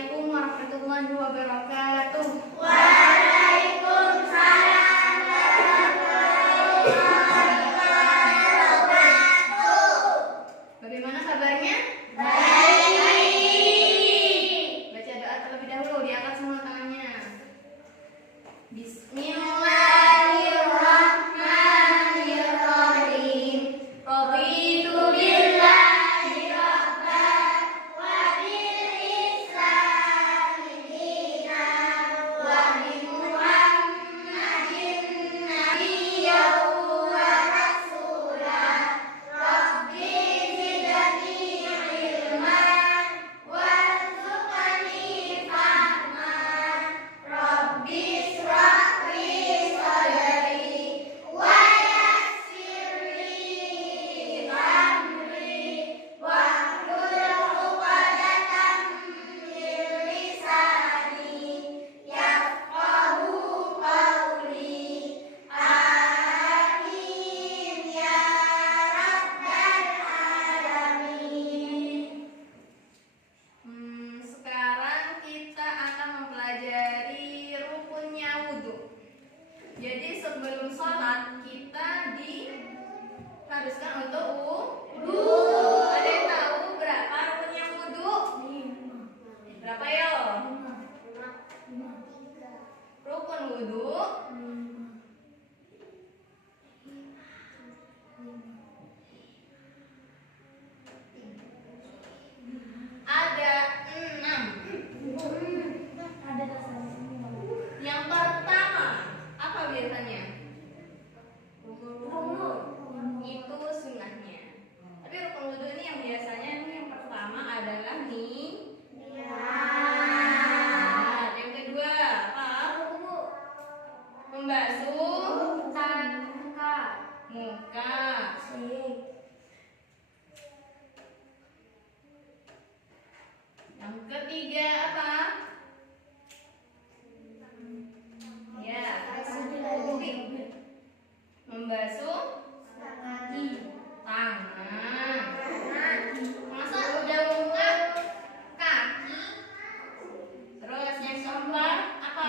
Assalamualaikum warahmatullahi wabarakatuh. Waalaikumsalam warahmatullahi wabarakatuh. Bagaimana kabarnya? Baik. Baca doa terlebih dahulu, diangkat semua tangannya. Bismillahirrahmanirrahim. Raditu billahi rabban Wa bil Islami dinan wa bi Muhammadin nabiyyan wa rasulan. Rabbi zidni ilman warzuqni fahman. Rabbi ishrah li sadri wa yassir li amri wahlul 'uqdatam min lisani yafqahu qawli. Amin ya rabbal alamin. Sekarang kita akan mempelajari rukunnya wudhu. Jadi sebelum sholat kita diharuskan untuk wudhu. Ada yang tahu berapa rukunnya wudhu? Berapa yo? Rukun wudhu ada 6. Yang pertama, apa biasanya? Itu sunnahnya. Tapi rukun wudhu ini yang biasanya yang pertama adalah niat. Yang kedua apa? Membasuh muka. Yang ketiga apa? Ya, membasuh tangan. Masa udah muka, kaki. Terus yang keempat apa?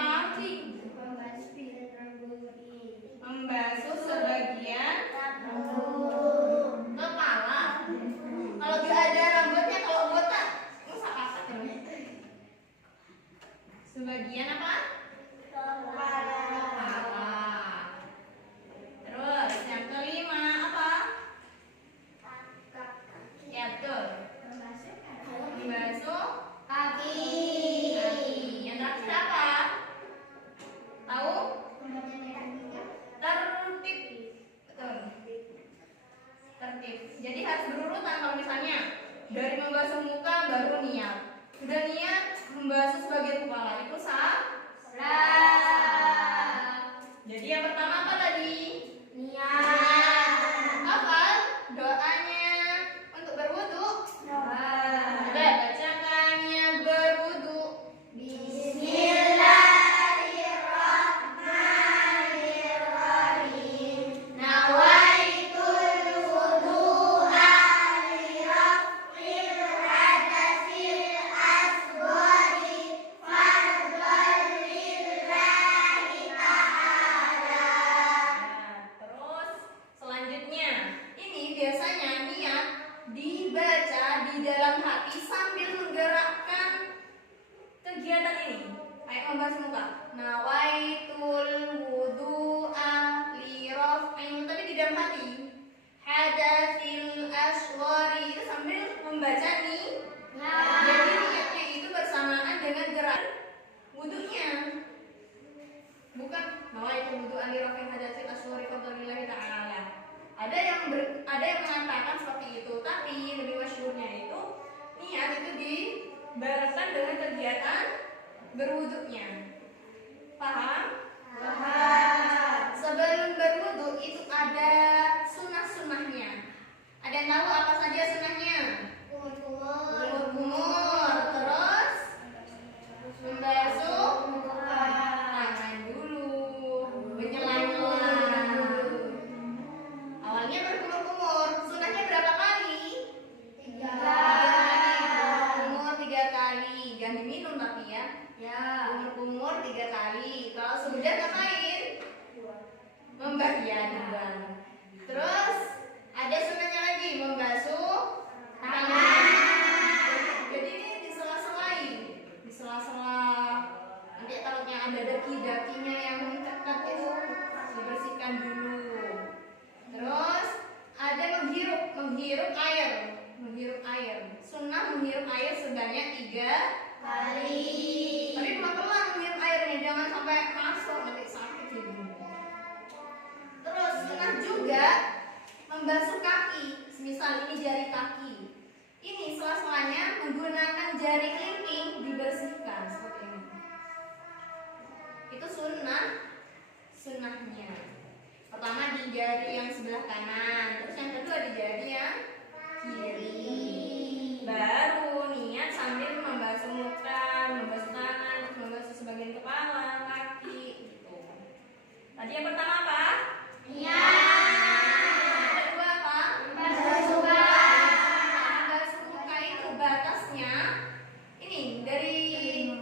Membasuh sebagian kepala. Kalau nggak ada rambutnya, kalau botak, masa kakak ini? Sebagian apa? Kepala. Terus yang kelima apa? Ya betul. Membasuh kaki. Yang terakhir apa? Tahu? Tertib. Betul. Tertib. Jadi harus berurutan. Kalau misalnya dari membasuh muka baru niat. Sudah niat membasuh sebagian kepala, itu sah. Jadi yang pertama apa tadi? Hafal doanya untuk berwudu. Coba bacakan niat berwudu. Bismillahirrahmanirrahim. Nawaitul wudu'a li raf'il hadatsil asghari fardhan lillahi ta'ala. Terus selanjutnya, ini biasanya niat dibaca di dalam hati sambil menggerakkan kegiatan ini. Kayak membasuh muka. Nawaitul wudu'a li raf'in, tapi di dalam hati. Hadatsil asghari, itu sambil membaca nih. Jadi niatnya itu bersamaan dengan gerak wudunya. Bukan nawaitul wudu'a li raf'in hadatsil asghari fadlillahi ta'ala. Ada yang mengatakan seperti itu, tapi lebih masyhurnya itu niat itu dibarengkan dengan kegiatan berwuduknya. Paham? Sebelum berwudu itu ada sunnah-sunnahnya. Ada yang tahu apa saja sunnahnya? Kumur, terus membasuh tangan dulu, menyela-nyela. Awalnya berkumur-kumur, sunnahnya berapa kali? 3 kali. Kumur 3 kali. yang diminum tapi ya. Ya. Kumur-kumur 3 kali. Kalau sudah ngapain? Dibuang. Terus ada sunahnya lagi, membasuh tangan. Jadi ini di sela-sela nanti takutnya ada daki-dakinya yang mencekat itu dibersihkan dulu. Terus ada menghirup air. Sunnah menghirup air sebanyak 3 Kali. Tapi pelan-pelan menghirup airnya, jangan sampai masuk nanti sakit hidung. Terus sunnah juga membasuh kaki. Misal ini jari kaki. Ini sela-selanya menggunakan jari kelingking dibersihkan seperti ini. Itu sunnahnya. Pertama di jari yang sebelah kanan, terus yang kedua di jari yang kiri. Baru niat sambil membasuh muka, membasuh tangan, terus membasuh sebagian kepala, kaki gitu. Tadi yang pertama apa? Yang kedua apa? Membasuh muka itu batasnya ini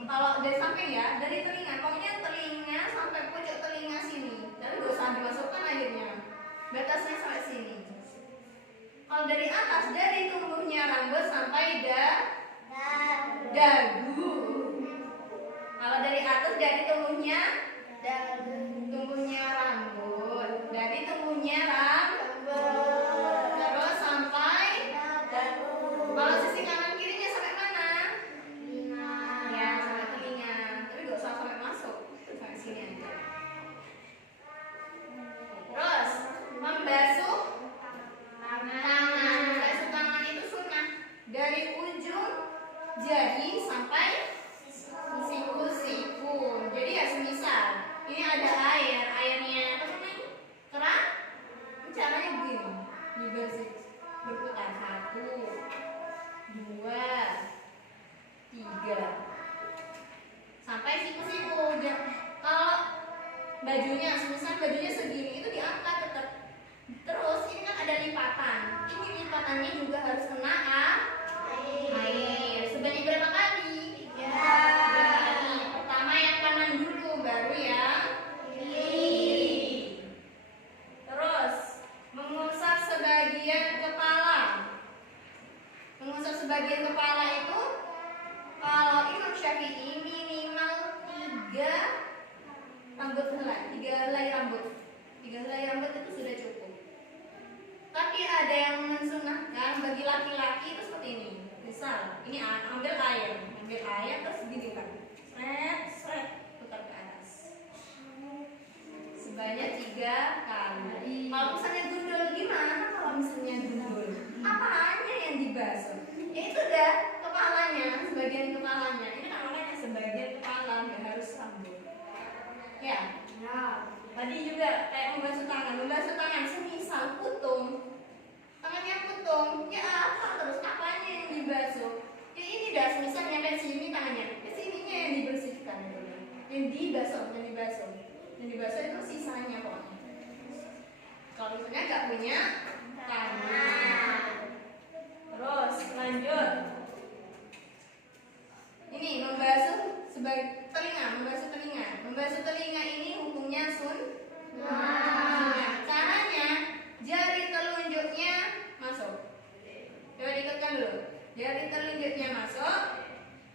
kalau dari samping ya, dari telinga, pokoknya telinga sampai pojok telinga sini. Tapi gak usah dimasukkan akhirnya. Batasnya sampai sini. Kalau dari atas, dari tumbuhnya rambut sampai dagu. Kalau dari atas, dari tumbuhnya rambut, dari tumbuhnya rambut, terus sampai dagu. Kalau sisi kanan kirinya sampai mana? Ya, sampai telinga. Tapi gak usah sampai masuk, sampai sini aja. Terus membasuh tangan itu sunnah dari ujung jari sampai siku. Jadi ya semisal ini ada airnya apa namanya? Keran. Caranya begini, dibersih, berputar 1, 2, 3 sampai siku. Kalau bajunya, semisal bajunya segini itu diangkat tetap. Terus ini kan ada lipatan. Ini lipatannya juga harus kena air. Sebanyak berapa kali? 3 kali. Pertama yang kanan dulu, baru yang kiri. Terus mengusap sebagian kepala. Mengusap sebagian kepala itu kalau Imam Syafi'i minimal 3 rambut helai, 3 helai rambut. 3 helai rambut itu sudah cukup. Tapi ada yang mensunahkan bagi laki-laki itu seperti ini. Misal, ini ambil air terus gini kan, seret, putar ke atas. Sebanyak 3 kali. Kalau misalnya gundul gimana? Kalau misalnya gundul, apanya yang dibasuh? Ya itu dah kepalanya, sebagian kepalanya. Ini kan namanya sebagian kepala, nggak harus rambut. Ya. Tadi juga kayak membasuh tangan semisal putung, tangannya putung, ya apa terus apanya yang dibasuh? Ya ini dah semisal nyampe sini tangannya, ya sininya yang dibersihkan, yang dibasuh itu sisanya pokoknya. Kalau misalnya nggak punya tangan, terus lanjut. Ini membasuh telinga ini hukumnya sunnah. Caranya jari telunjuknya masuk. Coba diikutkan dulu. Jari telunjuknya masuk,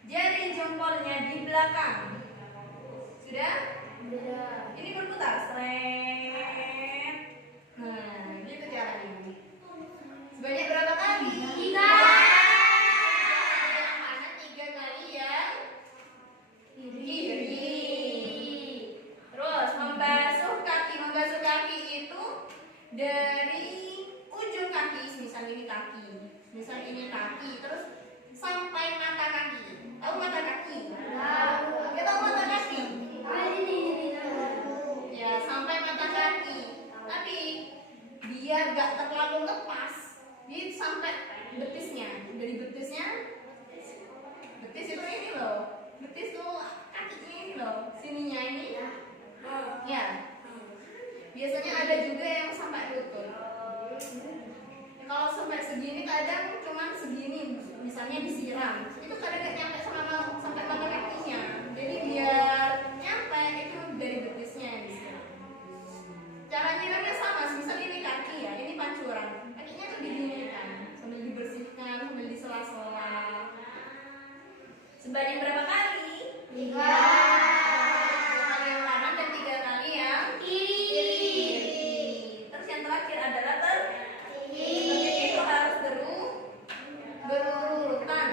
jari jempolnya di belakang. Sudah? Ini berputar. Seret. Nah, gitu caranya. Sebanyak berapa kali? 3. Yang mana 3 kali ya? Kiri. Terus membasuh kaki itu dari ujung kaki, misal ini kaki, terus sampai mata kaki. Tahu mata kaki? Ya tahu mata kaki. Ya sampai mata kaki. Tapi biar gak terlalu lepas, jadi sampai betisnya. Dari betisnya, betis itu ini loh. Betis tuh kakinya ini loh, sininya ini. Ya. Biasanya ada juga yang sampai lutut. Kalau sampai segini kadang cuman segini, misalnya disiram. itu kadang nggak nyampe sampai mana kakinya. Jadi biar nyampe itu dari betisnya gitu. Cara nyiramnya sama, misal ini kaki ya, ini pancuran. Kakinya tuh didirikan sambil dibersihkan, sambil disela-sela. Sebanyak berapa kali? 3 kali yang kanan dan 3 kali yang kiri. Terus yang terakhir adalah itu harus berurutan.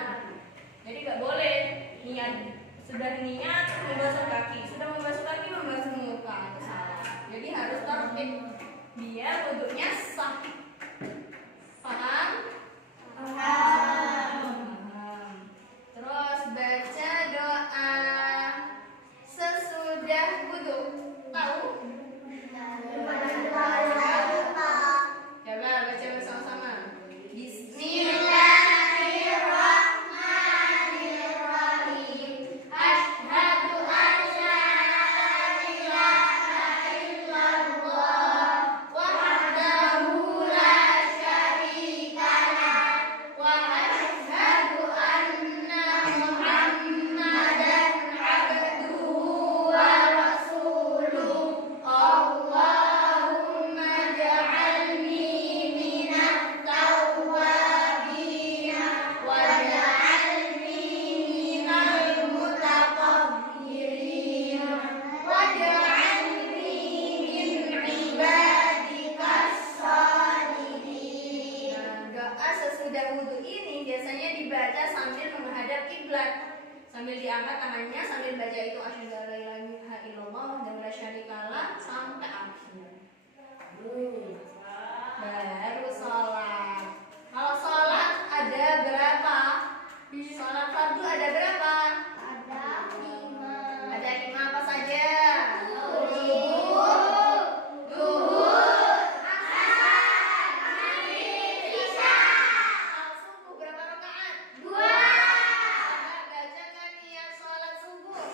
Jadi nggak boleh niat sudah niat membasuh kaki, sudah membasuh kaki membasuh muka, itu salah. Jadi harus tertib biar wudhunya sah. Paham? Terus baca doa sesudah wudhu. Tahu? Coba baca bersama-sama. Bismillahirrahmanirrahim. Asyhadu an la ilaha illallah wahdahu la syarika lah wa asyhadu anna Muhammadan abduhu wa rasuluh. Allahumma ja'alni minat tawwabin wa ja'alni minal mutatahhirin wa ja'alni min ibadikas shalihin. Doa sesudah wudhu ini biasanya dibaca sambil menghadap kiblat, sambil diangkat tangannya, sambil baca itu asyhadu an la ilaha illallah wa la syarikalah sampai akhir. Baru sholat. Kalau sholat ada berapa? Sholat fardu ada berapa? Ada 5 apa saja? Subuh berapa rakaat? 2. Bacakan niat sholat subuh.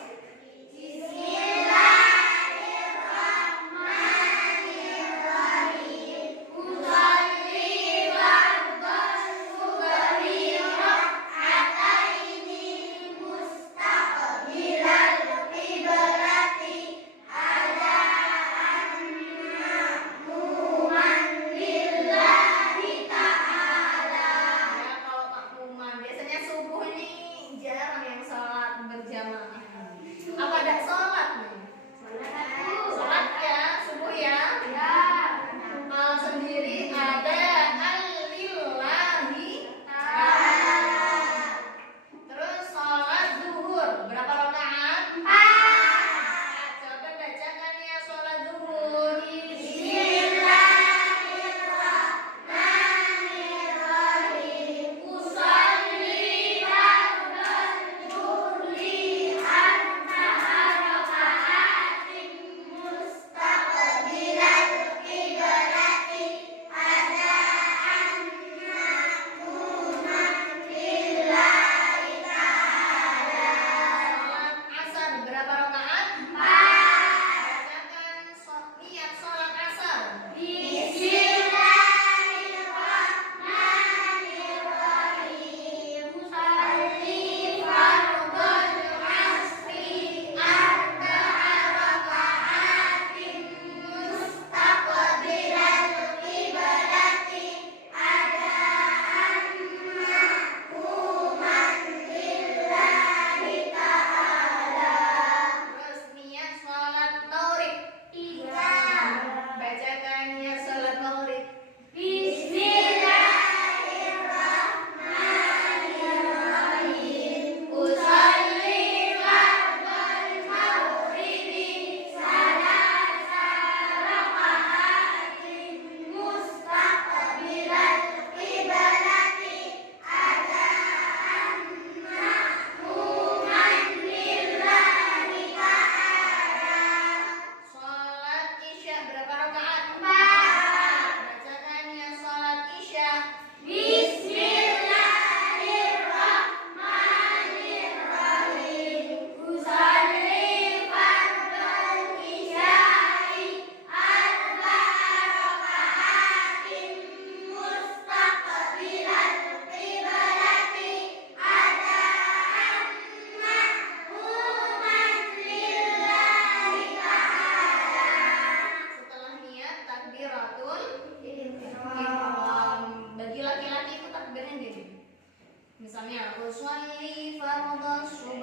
Bismillahirrahmanirrahim.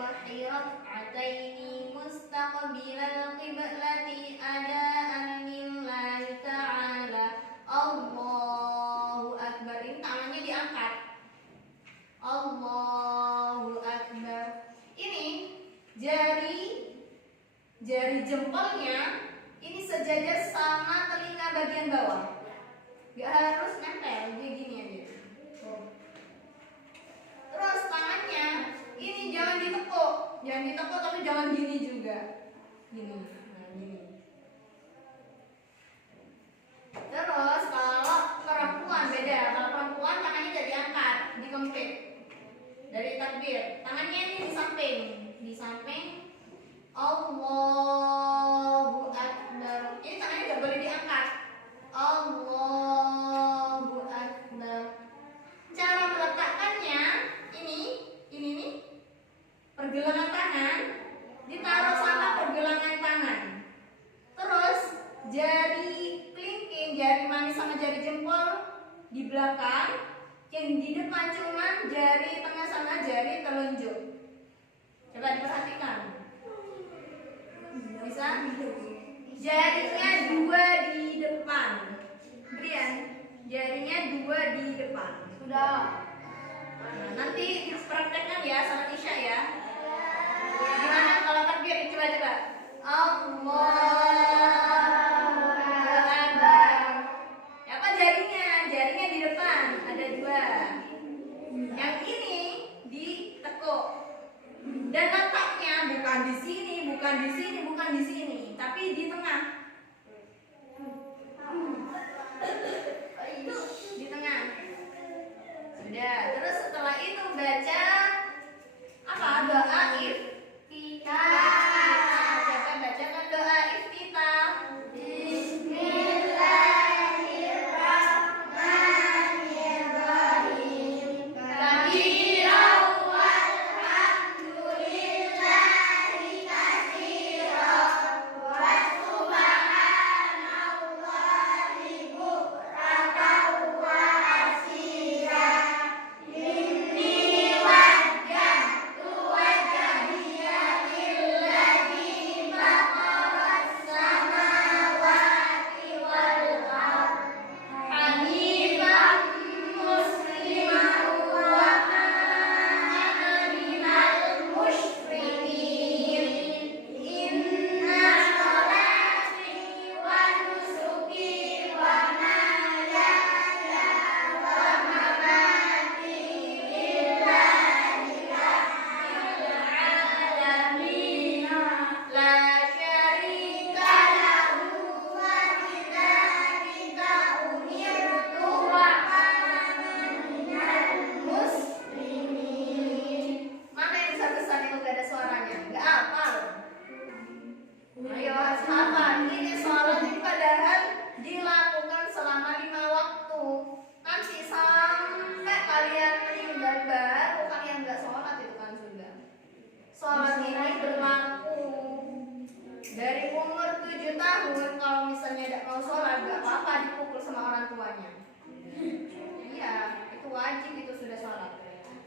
subhi rak'ataini mustaqbilal qiblati adaan lillahi ta'ala. Allahu akbar. Ini tangannya diangkat. Allahu akbar. Ini jari jempolnya ini sejajar sama telinga bagian bawah. Gak harus nempel, dia gini aja. Terus tangannya ini jangan ditekuk tapi jangan gini juga. Gini, nah gini. Terus kalau perempuan beda, kalau perempuan tangannya jadi angkat, dikempit dari takbir. Tangannya ini di samping. Allahu akbar. Ini tangannya gak boleh diangkat. Allahu akbar. Cara meletakkannya ini nih pergelangan tangan ditaruh sama pergelangan tangan. Terus jari kelingking, jari manis sama jari jempol di belakang. Yang di depan cuman jari tengah sama jari telunjuk. Coba diperhatikan. Bisa? Jarinya 2 di depan. Brian, jarinya 2 di depan. Sudah. Nah, nanti dipraktekkan ya salat Isya ya. Gimana kalau takbir? Coba. Allahu akbar. Apa jarinya? Jarinya di depan ada 2. Yang ini ditekuk. Dan letaknya bukan di sini, tapi di tengah. Di tengah. Sudah. Terus setelah itu baca apa? Doa iftitah. Coba bacakan doa iftitah. Bismillahirrahmanirrahim.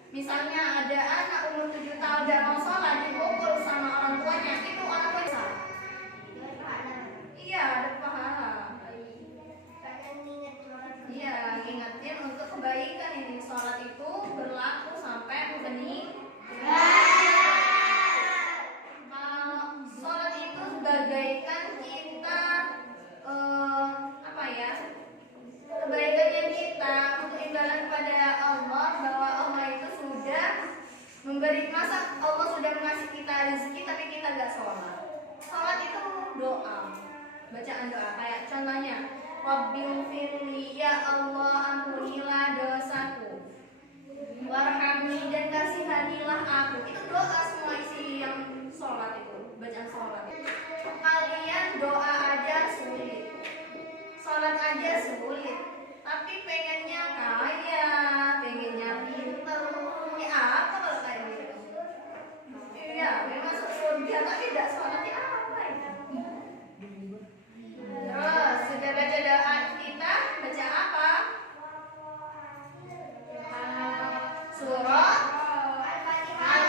Misalnya ada anak umur 7 tahun dan mau sholat dipukul sama orang tuanya, itu orang tua salah. Iya, ada pahala. Iya, ingatin untuk kebaikan ini. Sholat itu berlaku sampai bening. Kalau sholat itu bagaikan kita kebaikannya kita untuk imbalan kepada Allah, bahwa Allah itu sudah memberi, masa Allah sudah mengasih kita rezeki tapi kita gak sholat. Sholat itu doa, bacaan doa. Kayak contohnya, Rabbil firli, ya Allah ampunilah dosaku, warhamni, dan kasihanilah aku. Itu doa semua isi yang sholat itu, bacaan sholat. Kalian doa aja sulit, sholat aja sulit, tapi pengennya kaya, pengennya pinter, ya apa kalau kayak gitu? Iya, memang masuk surga tapi tidak sholat, ya apa ya? Terus sudah baca doa kita, baca apa? Surah Al-Fatihah.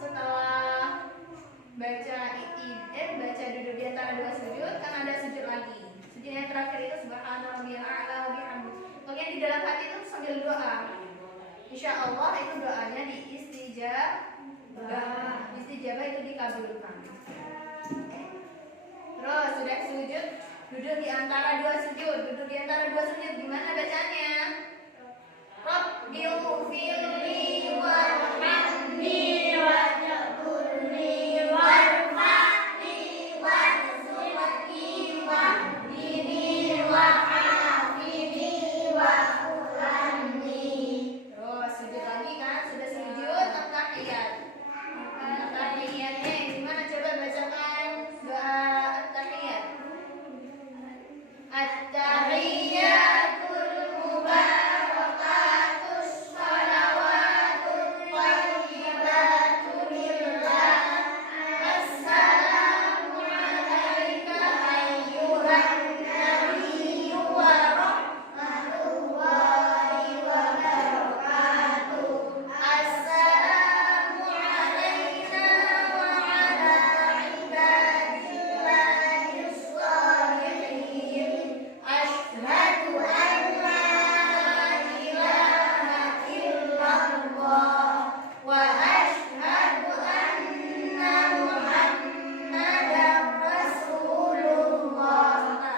setelah baca duduk di antara dua sujud kan ada sujud lagi. Sujud yang terakhir itu subhana rabbiyal a'la wa bihamdi. Kemudian di dalam hati itu sambil doa. Insya Allah itu doanya istijabah itu dikabulkan. Terus sudah sujud, duduk di antara dua sujud. Gimana bacanya? Rabbighfirli warhamni wajburni warfa'ni warzuqni wahdini wa'afini wa'ulanni. Terus sujud lagi kan? Sudah sujud at-tahiyat. At-tahiyatnya gimana? Coba bacakan doa at-tahiyat. At-tahiyatul mubarakatus shalawatut thayyibatu lillah. Assalamu alaika ayyuhan nabiyyu wa rahmatullahi wa barakatuh. Assalamu alaina wa ala ibadillahi sholihin. Asyhadu an la ilaha illallah wa asyhadu anna Muhammadar Rasulullah.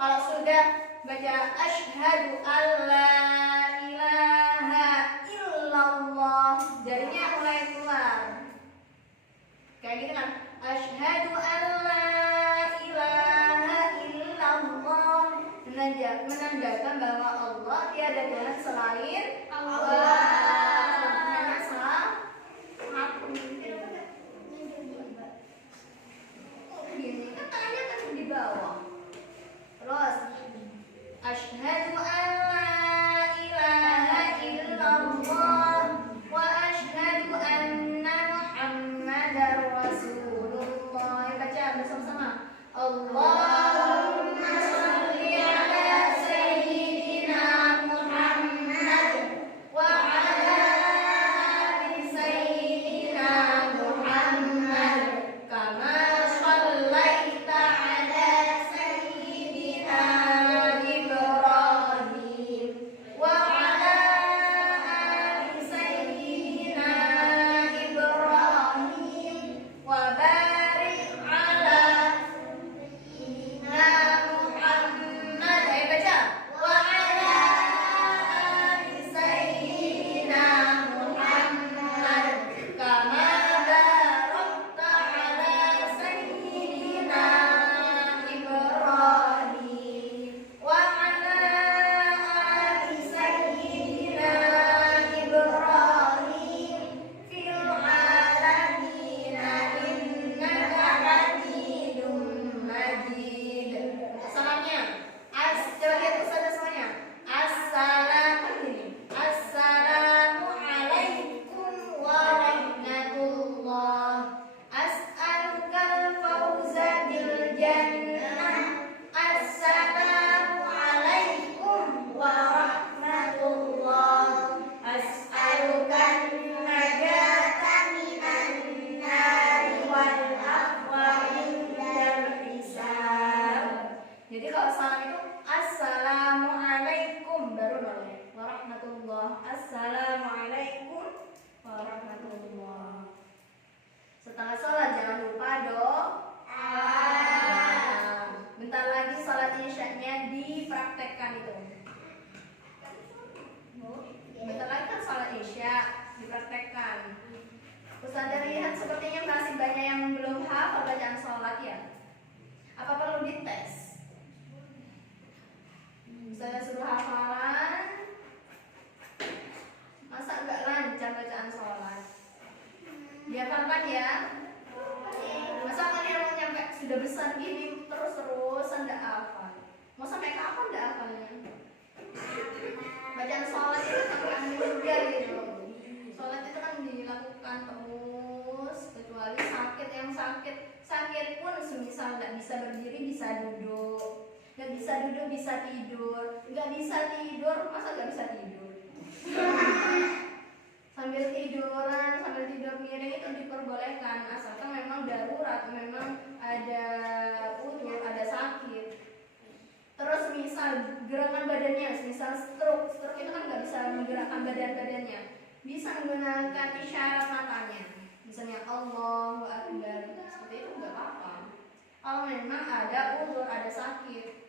Kalau sudah baca asyhadu an la ilaha illallah, jarinya mulai keluar. Kayak gitu kan? Asyhadu an la ilaha illallah, menandakan bahwa Allah tiada Tuhan selain Allah. Hanya satu. Gini kan tangannya kan di bawah. Terus asyhadu an la ilaha illallah wa asyhadu anna Muhammadar Rasulullah. Baca bersama-sama. Allahumma sholli ala sayyidina Muhammad wa ala ali sayyidina Muhammad kama shallaita ala sayyidina Ibrahim wa ala ali sayyidina Ibrahim wa barik ala Muhammad. Baca. Wa ala ali sayyidina Muhammad kama barakta ala sayyidina Ibrahim wa ala ali sayyidina Ibrahim fil alamin innaka Hamidum Majid. Salamnya. Coba lihat ustazah semuanya. Assalamualaikum warahmatullah. As'alukal fawza bil jannah. Assalamualaikum warahmatullah. As'alukan najata minan nari wal afwa indal hisab. Jadi kalau salam itu assalamualaikum baru warahmatullah. Assalamualaikum warahmatullah. Setelah sholat jangan lupa doa. Bentar lagi sholat isyaknya dipraktekkan itu. Bentar lagi kan sholat isya dipraktekkan. Ustazah lihat sepertinya masih banyak yang belum hafal bacaan sholat ya. Apa perlu dites? Ustazah suruh hafalan, masa nggak lancar bacaan sholat? Dihafalkan ya. Masa kalian mau nyampe sudah besar gini terus-terusan nggak hafal? Mau sampai kapan nggak hafalnya? Bacaan sholat itu kan juga gitu. Sholat itu kan dilakukan terus, kecuali sakit pun semisal nggak bisa berdiri bisa duduk, nggak bisa duduk bisa tidur, nggak bisa tidur masa nggak bisa tidur? sambil tiduran tegap miring itu diperbolehkan asalkan memang darurat, memang ada udur, ada sakit. Terus misal gerakan badannya, misal stroke itu kan nggak bisa menggerakkan badannya, bisa menggunakan isyarat matanya, misalnya Allahu Akbar, seperti itu nggak apa-apa. Kalau memang ada udur, ada sakit,